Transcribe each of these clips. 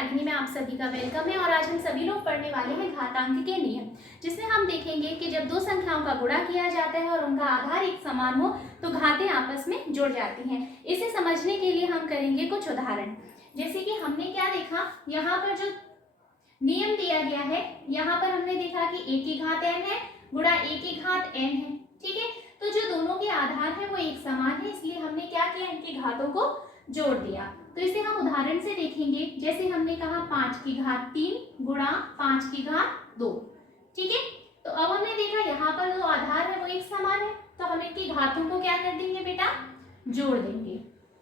रागिनी में आप सभी का वेलकम है। और आज हम सभी लोग पढ़ने वाले हैं घातांक के नियम, जिसमें हम देखेंगे कि जब दो संख्याओं का गुणा किया जाता है और उनका आधार एक समान हो तो घातें आपस में जुड़ जाती हैं। इसे समझने के लिए हम करेंगे कुछ उदाहरण। जैसे कि हमने क्या देखा, यहाँ पर जो नियम दिया गया है, यहाँ पर हमने देखा कि a की घात n है गुणा a की घात n है। ठीक है, तो जो दोनों के आधार है वो एक समान है, इसलिए हमने क्या किया, इनकी घातों को जोड़ दिया। तो इसे हम उदाहरण से देखेंगे। जैसे हमने कहा 5 की घात 3 गुणा 5 की घात 2। ठीक है, तो अब हमने देखा यहाँ पर जो आधार है वो एक समान है, तो हम इनकी घातों को क्या कर देंगे बेटा, जोड़ देंगे।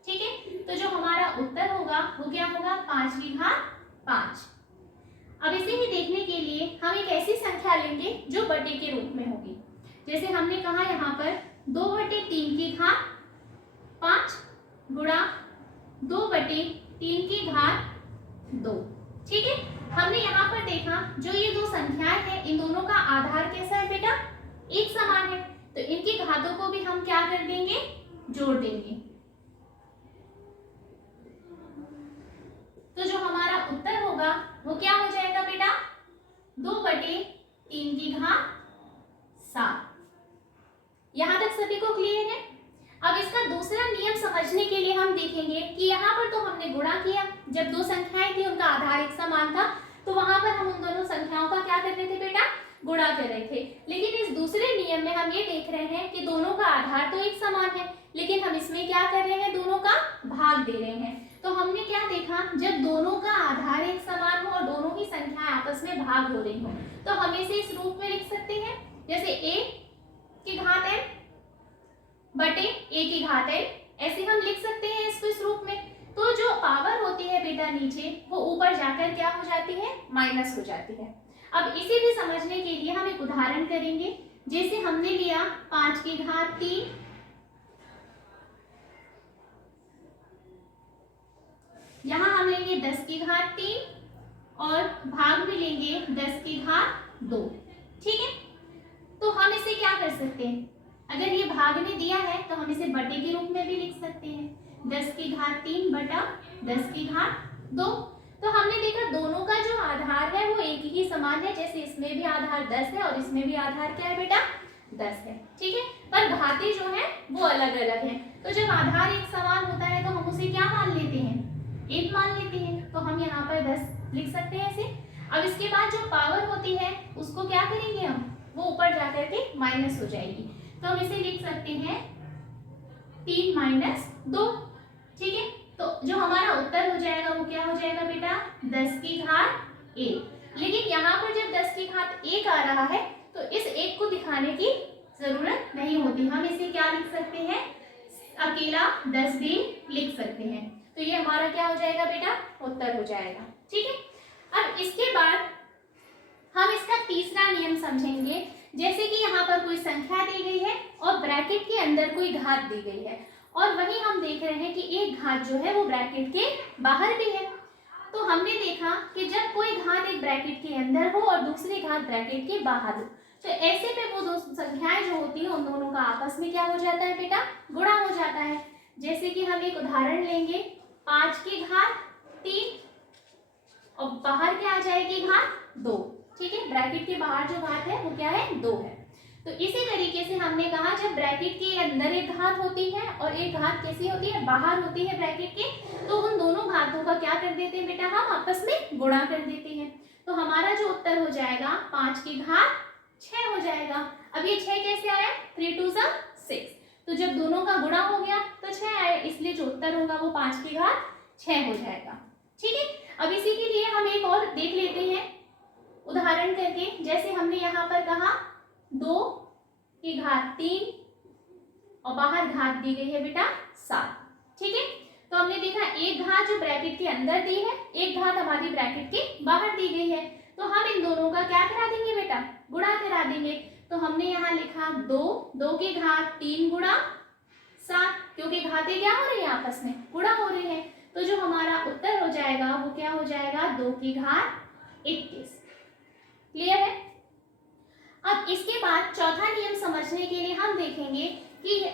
ठीक है, तो जो हमारा उत्तर होगा वो क्या होगा, 5 की घात 5। अब इसे ही देखने के लिए हम एक ऐसी संख्या लेंगे जो बटे के रूप में होगी। जैसे हमने कहा यहाँ पर 2/3 की घात 5 गुणा 2/3 की घात 2। ठीक है, हमने यहाँ पर देखा जो ये दो संख्याएं हैं, इन दोनों का आधार कैसा है बेटा, एक समान है, तो इनकी घातों को भी हम क्या कर देंगे, जोड़ देंगे। तो जो हमारा उत्तर होगा वो क्या हो जाएगा बेटा, 2/3 की घात 7। यहां तक सभी को क्लियर है। अब इसका दूसरा नियम समझने के लिए हम देखेंगे कि यहाँ पर तो हमने गुणा किया, जब दो संख्याएं थी उनका आधार एक समान था, तो वहां पर हम उन दोनों संख्याओं का क्या कर रहे थे बेटा, गुणा कर रहे थे। लेकिन इस दूसरे नियम में हम ये देख रहे हैं कि दोनों का आधार तो एक समान है, लेकिन हम इसमें क्या कर रहे हैं, दोनों का भाग दे रहे हैं। तो हमने क्या देखा, जब दोनों का आधार एक समान हो और दोनों की संख्याएं आपस में भाग हो रही हो, तो हम इसे इस रूप में लिख सकते हैं, जैसे a की घात n बटे a की घात n, ऐसे हम लिख सकते हैं इसको इस रूप में। तो जो पावर होती है बेटा नीचे, वो ऊपर जाकर क्या हो जाती है, माइनस हो जाती है। अब इसे भी समझने के लिए हम एक उदाहरण करेंगे। जैसे हमने लिया 5 की घात 3 यहाँ हम लेंगे 10 की घात 3 और भाग में लेंगे 10 की घात 2। ठीक है, तो हम इसे क्या कर सकते हैं, अगर ये भाग में दिया है तो हम इसे बटे के रूप में भी लिख सकते हैं, 10 की घात 3 बटा 10 की घात 2। तो हमने देखा दोनों का जो आधार है वो एक ही समान है, जैसे इसमें भी आधार 10 है और इसमें भी आधार क्या है बेटा, 10 है। ठीक है, पर घातें जो है वो अलग अलग हैं। तो जब आधार एक समान होता है तो हम उसे क्या मान लेते हैं, एक मान लेते हैं। तो हम यहाँ पर 10 लिख सकते हैं ऐसे। अब इसके बाद जो पावर होती है उसको क्या करेंगे हम, वो ऊपर जाकर के माइनस हो जाएगी, तो हम इसे लिख सकते हैं 3 - 2। ठीक है, तो जो हमारा उत्तर हो जाएगा वो क्या हो जाएगा बेटा, 10 की घात 1। लेकिन यहाँ पर जब 10 की घात 1 आ रहा है तो इस 1 को दिखाने की जरूरत नहीं होती, हम इसे क्या लिख सकते हैं, अकेला 10 भी लिख सकते हैं। तो ये हमारा क्या हो जाएगा बेटा, उत्तर हो जाएगा। ठीक है, अब इसके बाद हम इसका तीसरा नियम समझेंगे। जैसे कि यहाँ पर कोई संख्या दी गई है और ब्रैकेट के अंदर कोई घात दी गई है, और वहीं हम देख रहे हैं कि एक घात जो है वो ब्रैकेट के बाहर भी है। तो हमने देखा कि जब कोई घात एक ब्रैकेट के अंदर हो और दूसरी घात ब्रैकेट के बाहर हो, तो ऐसे में वो दो संख्याएं जो होती हैं उन दोनों का आपस में क्या हो जाता है बेटा, गुणा हो जाता है। जैसे कि हम एक उदाहरण लेंगे, 5 की घात 3 और बाहर क्या आ जाएगी, घात 2। ठीक है, ब्रैकेट के बाहर जो घात है वो क्या है, 2 है। तो इसी तरीके से हमने कहा जब ब्रैकेट के अंदर एक घात होती है और एक घात कैसी होती है, बाहर होती है ब्रैकेट के, तो उन दोनों घातों का क्या कर देते हैं बेटा, हम आपस में गुणा कर देते हैं। तो हमारा जो उत्तर हो जाएगा 5 की घात 6 हो जाएगा। अब ये 6 कैसे आया, 3 × 2 = 6, तो जब दोनों का गुणा हो गया तो 6 आया, इसलिए जो उत्तर होगा वो 5 की घात 6 हो जाएगा। ठीक है, अब इसी के लिए हम एक और देख लेते हैं उदाहरण करके। जैसे हमने यहाँ पर कहा 2 की घात 3 और बाहर घात दी गई है बेटा 7। ठीक है, तो हमने देखा एक घात जो ब्रैकेट के अंदर दी है, एक घात हमारी ब्रैकेट के बाहर दी गई है, तो हम इन दोनों का क्या करा देंगे बेटा, गुणा करा देंगे। तो हमने यहाँ लिखा 2 की घात 3 गुणा 7, क्योंकि घातें क्या हो रही है, आपस में गुणा हो रही है। तो जो हमारा उत्तर हो जाएगा वो क्या हो जाएगा, 2 की घात 21। क्लियर है। अब इसके बाद चौथा नियम समझने के लिए हम देखेंगे कि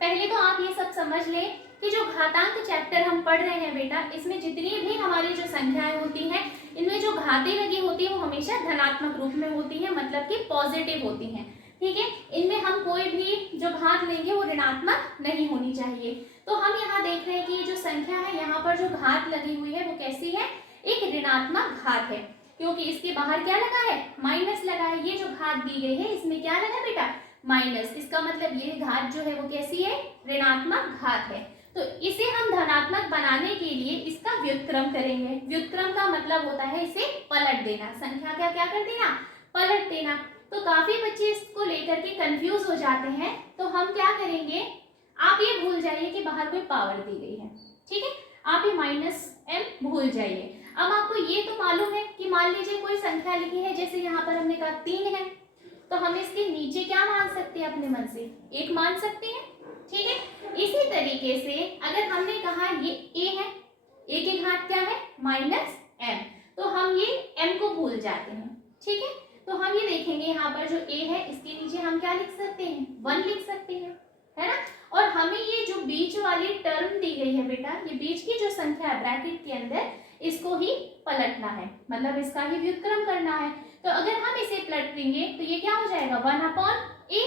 पहले तो आप ये सब समझ लें कि जो घातांक चैप्टर हम पढ़ रहे हैं बेटा, इसमें जितनी भी हमारी जो संख्याएं होती हैं, इनमें जो घातें लगी होती है वो हमेशा धनात्मक रूप में होती हैं, मतलब कि पॉजिटिव होती हैं। ठीक है, इनमें हम कोई भी जो घात लेंगे वो ऋणात्मक नहीं होनी चाहिए। तो हम यहाँ देख रहे हैं कि ये जो संख्या है, यहाँ पर जो घात लगी हुई है वो कैसी है, एक ऋणात्मक घात है, क्योंकि इसके बाहर क्या लगा है, माइनस लगा है। ये जो घात दी गई है इसमें क्या लगा बेटा, माइनस। इसका मतलब ये घात जो है वो कैसी है, ऋणात्मक घात है। तो इसे हम धनात्मक बनाने के लिए इसका व्युत्क्रम करेंगे। व्युत्क्रम का मतलब होता है इसे पलट देना, संख्या का क्या कर देना, पलट देना। तो काफी बच्चे इसको लेकर के कंफ्यूज हो जाते हैं। तो हम क्या करेंगे, आप ये भूल जाइए कि बाहर कोई पावर दी गई है, ठीक है, आप ये -m भूल जाइए। अब आपको ये तो मालूम है कि मान लीजिए कोई संख्या लिखी है, जैसे यहाँ पर हमने कहा 3 है, तो हम इसके नीचे क्या मान सकते हैं, अपने मन से 1 मान सकते हैं। ठीक है, इसी तरीके से अगर हमने कहा ये a है, a की घात क्या है, -m, तो हम ये m को भूल जाते हैं। ठीक है, तो हम ये देखेंगे यहाँ पर जो a है इसके नीचे हम क्या लिख सकते हैं, 1 लिख सकते हैं, है ना। और हमें ये जो बीच वाली टर्म दी गई है बेटा, ये बीच की जो संख्या है ब्रैकेट के अंदर, इसको ही पलटना है, मतलब इसका ही व्युत्क्रम करना है। तो अगर हम इसे पलट देंगे तो ये क्या हो जाएगा, 1/a।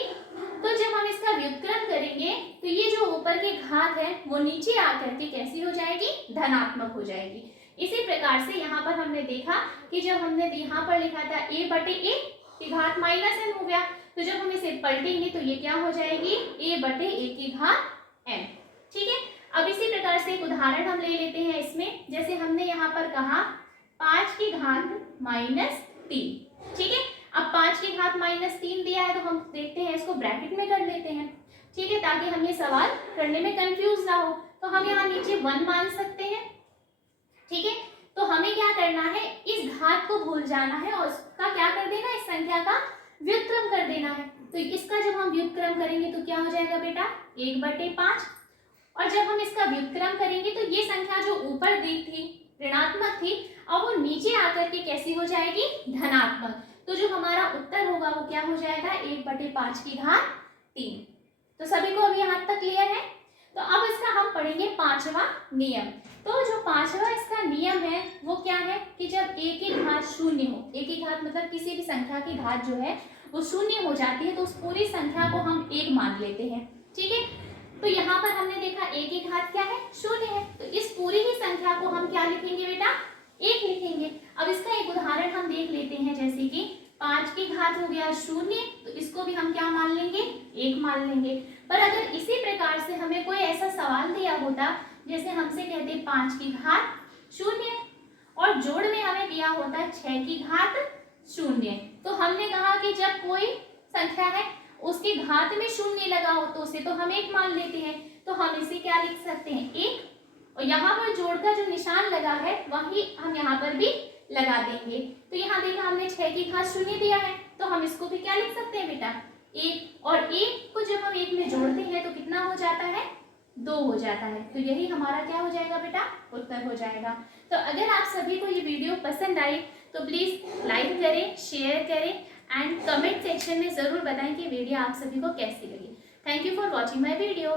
तो जब हम इसका व्युत्क्रम करेंगे तो ये जो ऊपर की घात है वो नीचे आकर के कैसी हो जाएगी, धनात्मक हो जाएगी। इसी प्रकार से यहाँ पर हमने देखा कि जब हमने यहाँ पर लिखा था a/a की घात -m हो गया, तो जब हम इसे पलटेंगे तो ये क्या हो जाएगी, a/a की घात m। ठीक है, अब इसी प्रकार से एक उदाहरण हम ले लेते हैं इसमें। जैसे हमने यहाँ पर कहा 5 की घात -3। ठीक है, अब 5 की घात -3 दिया है, तो हम देखते हैं इसको ब्रैकेट में कर लेते हैं। ठीक है, ताकि हम ये सवाल करने में कंफ्यूज ना हो। तो हम यहाँ नीचे 1 मान सकते हैं। ठीक है, तो हमें क्या करना है, इस घात को भूल जाना है और उसका क्या कर देना, इस संख्या का व्युत्क्रम कर देना है। तो इसका जब हम व्युत्क्रम करेंगे तो क्या हो जाएगा बेटा, 1/5। और जब हम इसका व्युत्क्रम करेंगे तो ये संख्या जो ऊपर दी थी ऋणात्मक थी, अब वो नीचे आकर के कैसी हो जाएगी, धनात्मक। तो जो हमारा उत्तर होगा वो क्या हो जाएगा, 1/5 की घात 3। तो सभी को अभी यहाँ तक क्लियर है। तो अब इसका हम पढ़ेंगे 5वां नियम। तो जो 5वां इसका नियम है वो क्या है कि जब a की घात 0 हो, a की घात मतलब किसी भी संख्या की घात जो है वो 0 हो जाती है, तो उस पूरी संख्या को हम 1 मान लेते हैं। ठीक है, तो यहाँ पर हमने देखा a की घात क्या है, 0 है, तो इस पूरी ही संख्या को हम क्या लिखेंगे बेटा, 1 लिखेंगे। अब इसका एक उदाहरण हम देख लेते हैं, जैसे कि 5 की घात हो गया 0, तो इसको भी हम क्या मान लेंगे, 1 मान लेंगे। पर अगर इसी प्रकार से हमें कोई ऐसा सवाल दिया होता, जैसे हमसे कहते 5 की घात 0 और जोड़ में हमें दिया होता 6 की घात 0, तो हमने कहा कि जब कोई संख्या है उसकी घात में 0 लगा हो तो उसे तो हम 1 मान लेते हैं। तो हम इसे क्या लिख सकते हैं, 1, और यहाँ पर जोड़ का जो निशान लगा है वही हम यहाँ पर भी लगा देंगे। तो यहाँ देखा हमने 6 की घात 0 दिया है, तो हम इसको भी क्या लिख सकते हैं बेटा, 1, और 1 को जब हम 1 में जोड़ते हैं तो कितना हो जाता है, 2 हो जाता है। तो यही हमारा क्या हो जाएगा बेटा, उत्तर हो जाएगा। तो अगर आप सभी को ये वीडियो पसंद आई तो प्लीज़ लाइक करें, शेयर करें एंड कमेंट सेक्शन में ज़रूर बताएं कि वीडियो आप सभी को कैसी लगी। Thank you for watching my video.